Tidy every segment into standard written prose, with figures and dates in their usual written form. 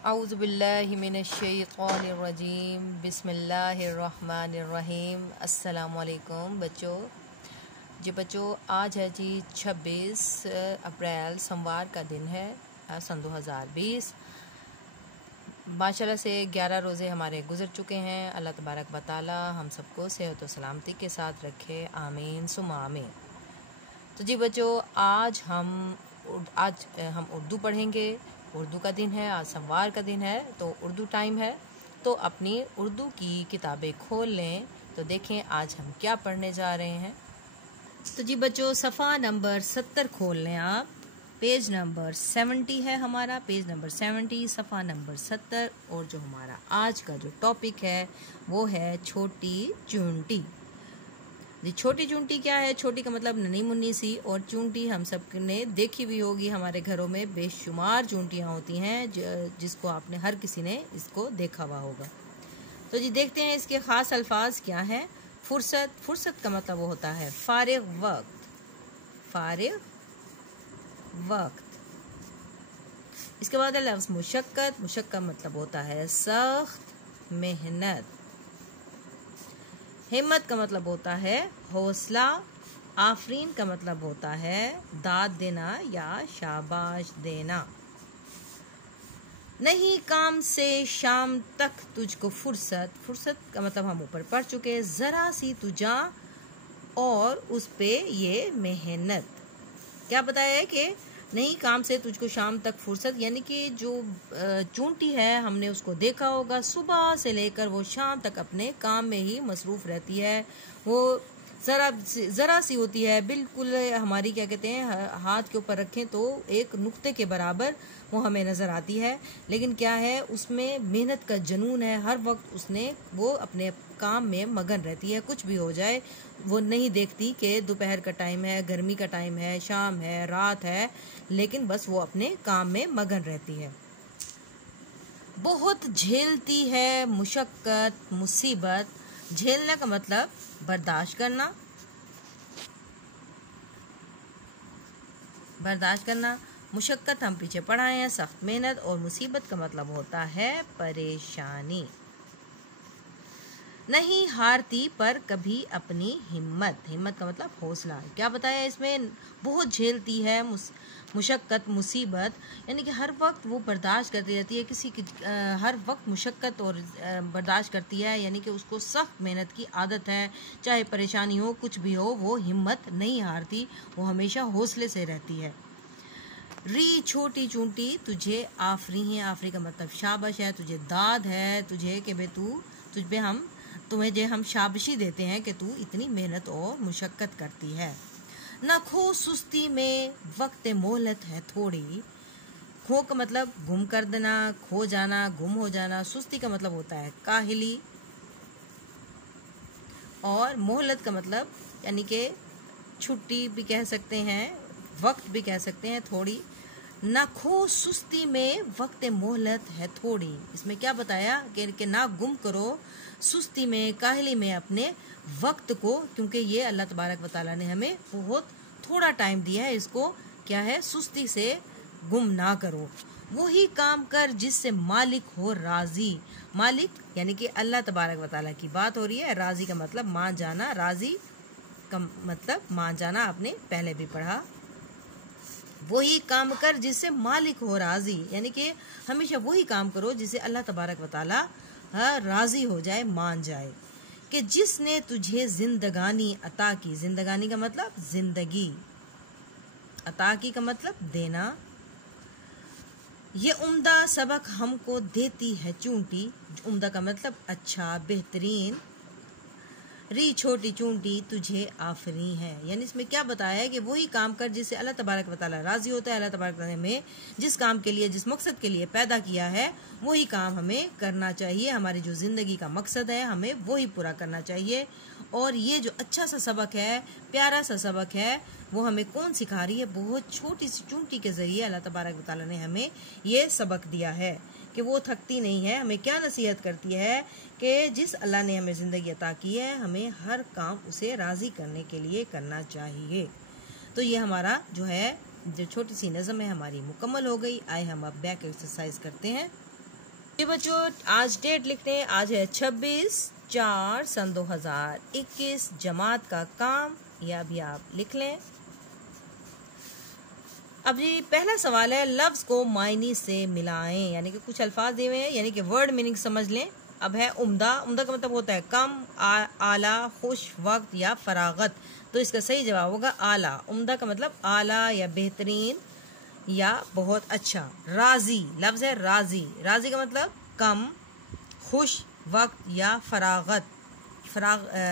औज़ुबिल्लाहि मिनश्शैतानिर्रजीम बिस्मिल्लाहिर्रहमानिर्रहीम। अस्सलामुअलैकुम बच्चों। जी बच्चों, आज है जी 26 अप्रैल, सोमवार का दिन है सन 2020। माशाल्लाह से 11 रोज़े हमारे गुज़र चुके हैं। अल्लाह तबारक व तआला हम सबको सेहत व सलामती के साथ रखे, आमीन सुम्मा आमीन। तो जी बच्चों, आज हम उर्दू पढ़ेंगे। उर्दू का दिन है, आज सोमवार का दिन है तो उर्दू टाइम है। तो अपनी उर्दू की किताबें खोल लें तो देखें आज हम क्या पढ़ने जा रहे हैं। तो जी बच्चों, सफ़ा नंबर 70 खोल लें आप। पेज नंबर 70 है हमारा, पेज नंबर 70, सफ़ा नंबर 70। और जो हमारा आज का जो टॉपिक है वो है छोटी चूंटी। जी, छोटी चूंटी क्या है? छोटी का मतलब नन्ही मुन्नी सी, और चूंटी हम सब ने देखी हुई होगी। हमारे घरों में बेशुमार चूंटियाँ होती हैं जिसको आपने हर किसी ने इसको देखा हुआ होगा। तो जी देखते हैं इसके ख़ास अल्फाज क्या हैं। फुर्सत, फुर्सत का मतलब वो होता है फारिग वक्त, फारिग वक्त। इसके बाद लफ्ज़ मुशक्क़त, मुशक्क़त का मतलब होता है सख्त मेहनत। हिम्मत का मतलब होता है हौसला। आफरीन का मतलब होता है दाद देना या शाबाश देना। नहीं काम से शाम तक तुझको फुर्सत, फुर्सत का मतलब हम ऊपर पढ़ चुके। ज़रा सी तुझा और उस पे ये मेहनत। क्या बताया है कि नहीं काम से तुझको शाम तक फुर्सत, यानी कि जो चूंटी है हमने उसको देखा होगा सुबह से लेकर वो शाम तक अपने काम में ही मसरूफ़ रहती है। वो ज़रा सी होती है, बिल्कुल हमारी क्या कहते हैं हाथ के ऊपर रखें तो एक नुक्ते के बराबर वो हमें नज़र आती है। लेकिन क्या है, उसमें मेहनत का जुनून है। हर वक्त वो अपने काम में मगन रहती है। कुछ भी हो जाए वो नहीं देखती कि दोपहर का टाइम है, गर्मी का टाइम है, शाम है, रात है, लेकिन बस वो अपने काम में मगन रहती है। बहुत झेलती है मुशक्क़त मुसीबत। झेलने का मतलब बर्दाश्त करना, बर्दाश्त करना। मुशक्क़त हम पीछे पढ़ाए हैं सख्त मेहनत, और मुसीबत का मतलब होता है परेशानी। नहीं हारती पर कभी अपनी हिम्मत, हिम्मत का मतलब हौसला। क्या बताया इसमें? बहुत झेलती है मुशक्क़त मुसीबत, यानी कि हर वक्त वो बर्दाश्त करती रहती है किसी की हर वक्त मुशक्क़त और बर्दाश्त करती है, यानी कि उसको सख्त मेहनत की आदत है। चाहे परेशानी हो, कुछ भी हो, वो हिम्मत नहीं हारती, वो हमेशा हौसले से रहती है। री छोटी चूंटी तुझे आफरी है, आफरी का मतलब शाबाश है, तुझे दाद है, तुझे कि बे तुम्हें हम शाबाशी देते हैं कि तू इतनी मेहनत और मुशक्क़त करती है। ना खो सुस्ती में वक्त मोहलत है थोड़ी। खो का मतलब गुम कर देना, खो जाना, गुम हो जाना। सुस्ती का मतलब होता है काहिली, और मोहलत का मतलब यानी कि छुट्टी भी कह सकते हैं, वक्त भी कह सकते हैं, थोड़ी। ना खो सुस्ती में वक्त मोहलत है थोड़ी। इसमें क्या बताया कि ना गुम करो सुस्ती में, काहली में अपने वक्त को, क्योंकि ये अल्लाह तबारक व तआला ने हमें बहुत थोड़ा टाइम दिया है। इसको क्या है, सुस्ती से गुम ना करो। वही काम कर जिससे मालिक हो राजी। मालिक यानी कि अल्लाह तबारक व तआला की बात हो रही है। राजी का मतलब मान जाना, राजी का मतलब मान जाना, आपने पहले भी पढ़ा। वही काम कर जिससे मालिक हो राजी, यानी कि हमेशा वही काम करो जिससे अल्लाह तबारक व तआला राजी हो जाए, मान जाए। कि जिसने तुझे जिंदगानी अता की, जिंदगानी का मतलब जिंदगी, अता की का मतलब देना। ये उम्दा सबक हमको देती है चूंटी। उम्दा का मतलब अच्छा, बेहतरीन। री छोटी चूंटी तुझे आफरी है, यानी इसमें क्या बताया है कि वही काम कर जिससे अल्लाह तबारक व तआला राजी होता है। अल्लाह तबारक व तआला में जिस काम के लिए, जिस मकसद के लिए पैदा किया है, वही काम हमें करना चाहिए। हमारी जो ज़िंदगी का मकसद है हमें वही पूरा करना चाहिए। और ये जो अच्छा सा सबक है, प्यारा सा सबक है, वो हमें कौन सिखा रही है? बहुत छोटी सी चूंटी के ज़रिए अल्लाह तबारक व तआला ने हमें ये सबक दिया है कि वो थकती नहीं है। हमें क्या नसीहत करती है कि जिस अल्लाह ने हमें ज़िंदगी अता की है, हमें हर काम उसे राज़ी करने के लिए करना चाहिए। तो ये हमारा जो छोटी सी नज़म है हमारी मुकम्मल हो गई। आए हम अब बैक एक्सरसाइज करते हैं। ये बच्चों आज डेट लिखते हैं, आज है 26/4/2021। जमात का काम यह भी आप लिख लें। अब जी पहला सवाल है, लफ्ज़ को मायने से मिलाएं, यानी कि कुछ अल्फाज दिए हुए हैं, यानी कि वर्ड मीनिंग समझ लें। अब है उम्दा। उम्दा का मतलब होता है कम, आला, खुश, वक्त या फरागत। तो इसका सही जवाब होगा आला। उम्दा का मतलब आला या बेहतरीन या बहुत अच्छा। राजी, लफ्ज़ है राजी। राजी का मतलब कम, खुश, वक्त या फरागत।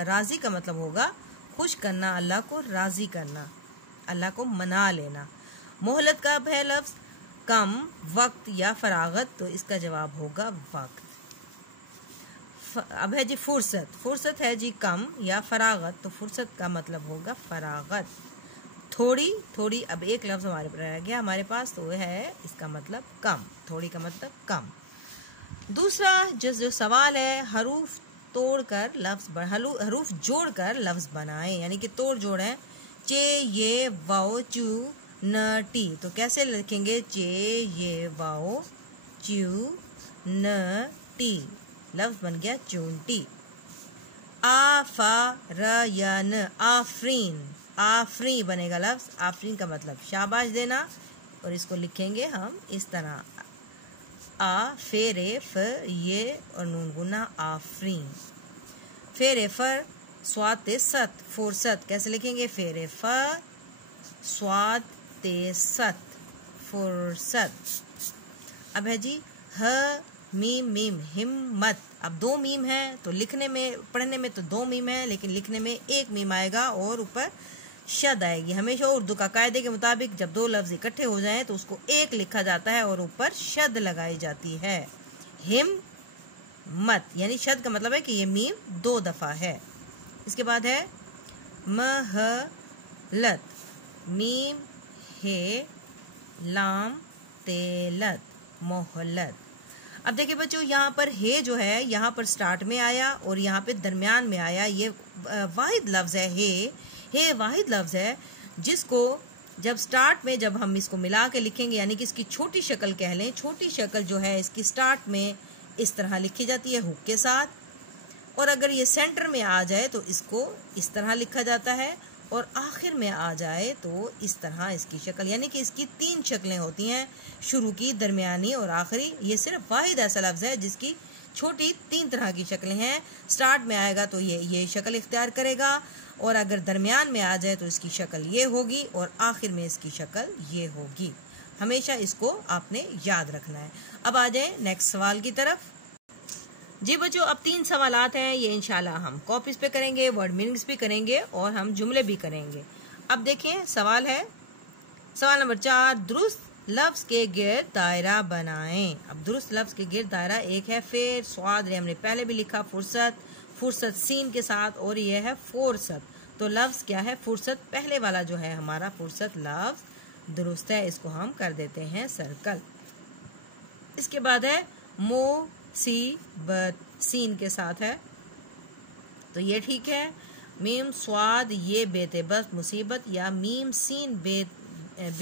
राजी का मतलब होगा खुश करना, अल्लाह को राजी करना, अल्लाह को मना लेना। मोहलत का अब है लफ्ज़ कम, वक्त या फरागत। तो इसका जवाब होगा वक्त। अब है जी फुर्सत। फुर्सत है जी कम या फरागत, तो फुर्सत का मतलब होगा फरागत। थोड़ी, थोड़ी, अब एक लफ्ज़ हमारे पर रह गया हमारे पास, तो है इसका मतलब कम। थोड़ी का मतलब कम। दूसरा जो सवाल है, हरूफ तोड़कर लफ्ज़ हरूफ जोड़कर लफ्ज़ बनाएं, यानी कि तोड़ जोड़ है। चे, ये, वाओ, चू, न, टी। तो कैसे लिखेंगे? चे, ये, वाओ, चू, न, टी। लफ्ज़ बन गया चूंटी। आ, फा, र, या, न, आफरीन। आफरी बनेगा लफ्ज़। आफरीन का मतलब शाबाश देना, और इसको लिखेंगे हम इस तरह, आ, फेरे, फ, ये और नून गुना, आफरीन। फेरे फर, स्वाद ते सत, फुर्सत। कैसे लिखेंगे? फेरे फर, स्वाद ते सत, फुर्सत। अब है जी ह, मीम, मीम, हिम्मत। अब दो मीम है, तो लिखने में, पढ़ने में तो दो मीम है, लेकिन लिखने में एक मीम आएगा और ऊपर शद आएगी। हमेशा उर्दू का कायदे के मुताबिक जब दो लफ्ज़ इकट्ठे हो जाएं तो उसको एक लिखा जाता है और ऊपर शद लगाई जाती है। हिम्मत, यानी शद का मतलब है कि ये मीम दो दफ़ा है। इसके बाद है महलत। मीम, हे, लाम, तेलत, मोहलत। अब देखिए बच्चों, यहाँ पर हे जो है, यहाँ पर स्टार्ट में आया और यहाँ पे दरमियान में आया। ये वाहिद लफ्ज़ है हे वाहिद लफ्ज़ है जिसको जब स्टार्ट में जब हम इसको मिला के लिखेंगे, यानी कि इसकी छोटी शक्ल कह लें। छोटी शक्ल जो है इसकी स्टार्ट में इस तरह लिखी जाती है हुक के साथ, और अगर ये सेंटर में आ जाए तो इसको इस तरह लिखा जाता है, और आखिर में आ जाए तो इस तरह इसकी शक्ल, यानी कि इसकी तीन शक्लें होती हैं, शुरू की, दरमियानी और आखिरी। ये सिर्फ वाहिद ऐसा लफ्ज़ है जिसकी छोटी तीन तरह की शक्लें हैं। स्टार्ट में आएगा तो ये शक्ल इख्तियार करेगा, और अगर दरमियान में आ जाए तो इसकी शक्ल ये होगी, और आखिर में इसकी शक्ल ये होगी। हमेशा इसको आपने याद रखना है। अब आ जाए नेक्स्ट सवाल की तरफ। जी बच्चों, अब 3 सवालात हैं, ये इंशाल्लाह हम कॉपीज पे करेंगे, वर्ड मीनिंग्स भी करेंगे और हम जुमले भी करेंगे। अब देखिए सवाल है, सवाल नंबर 4, दुरुस्त लफ्ज़ के गिर्द दायरा बनाएं। अब दुरुस्त लफ्ज़ के गिर्द दायरा एक है फेर, स्वाद, हमने पहले भी लिखा, फुर्सत, फुर्सत सीन के साथ, और ये है फुर्सत। तो लफ्ज़ क्या है? फुर्सत। पहले वाला जो है हमारा फुर्सत लफ्ज़ दुरुस्त है, इसको हम कर देते हैं सर्कल। इसके बाद है मुसीबत, सीन के साथ है, तो ये ठीक है। मीम स्वाद ये बेतेबत मुसीबत, या मीम सीन बे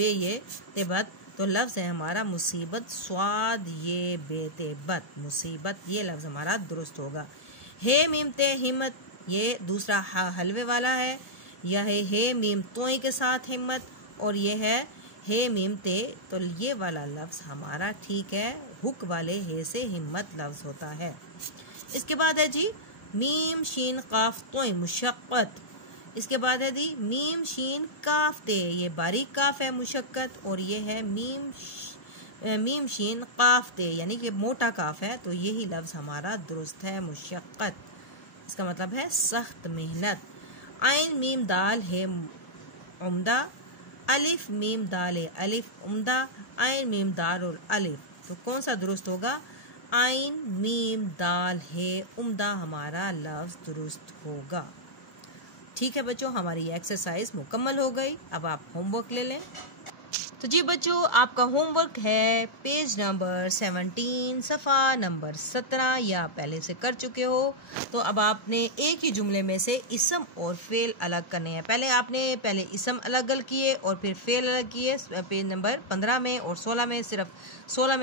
ये तेबत, तो लफ्ज़ है हमारा मुसीबत, स्वाद ये बेतेबत मुसीबत। ये लफ्ज़ हमारा दुरुस्त होगा। हे मीम ते हिम्मत, ये दूसरा हलवे वाला है। यह है हे मीम तोई के साथ हिम्मत, और ये है हे मीम ते, तो ये वाला लफ्ज़ हमारा ठीक है, हुक वाले हे से हिम्मत लफ्ज़ होता है। इसके बाद है जी मीम शीन काफ तोई मुशक्क़त। इसके बाद है जी मीम शीन काफ ते, ये बारीक काफ है मुशक्क़त, और ये है मीम शीन काफ ते, यानी कि मोटा काफ है, तो यही लफ्ज़ हमारा दुरुस्त है, मुशक्क़त। इसका मतलब है सख्त मेहनत। आइन मीम दाल है उम्दा, अलिफ मीम दाल है अलिफ उम्दा, आइन मीम दाल और अलिफ, तो कौन सा दुरुस्त होगा? आइन मीम दाल है उम्दा हमारा लफ्ज़ दुरुस्त होगा। ठीक है बच्चों, हमारी एक्सरसाइज मुकम्मल हो गई। अब आप होमवर्क ले लें। तो तो जी बच्चों, आपका होमवर्क है पेज नंबर 17 सफ़ा नंबर 17, या आप पहले से कर चुके हो। तो अब आपने एक ही जुमले में से इसम और फेल अलग करने हैं। पहले इसम अलग किए और फिर फेल अलग किए पेज नंबर 15 में, और 16 में सिर्फ 15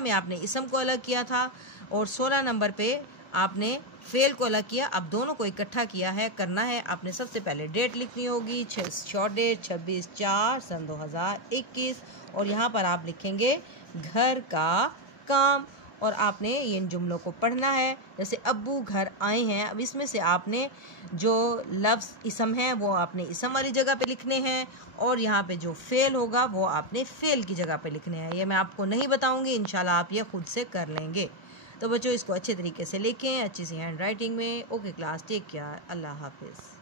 में आपने इसम को अलग किया था और 16 नंबर पे आपने फेल को अलग किया। अब दोनों को इकट्ठा करना है। आपने सबसे पहले डेट लिखनी होगी, शॉर्ट डेट 26/4/2021, और यहाँ पर आप लिखेंगे घर का काम, और आपने इन जुमलों को पढ़ना है। जैसे अब्बू घर आए हैं, अब इसमें से आपने जो लफ्ज़ इसम है वो आपने इसम वाली जगह पे लिखने हैं, और यहाँ पे जो फेल होगा वो आपने फेल की जगह पे लिखने हैं। ये मैं आपको नहीं बताऊँगी, इंशाल्लाह आप ये खुद से कर लेंगे। तो बच्चों, इसको अच्छे तरीके से लिखें, अच्छी सी हैंड राइटिंग में। ओके क्लास, टेक केयर, अल्लाह हाफिज़।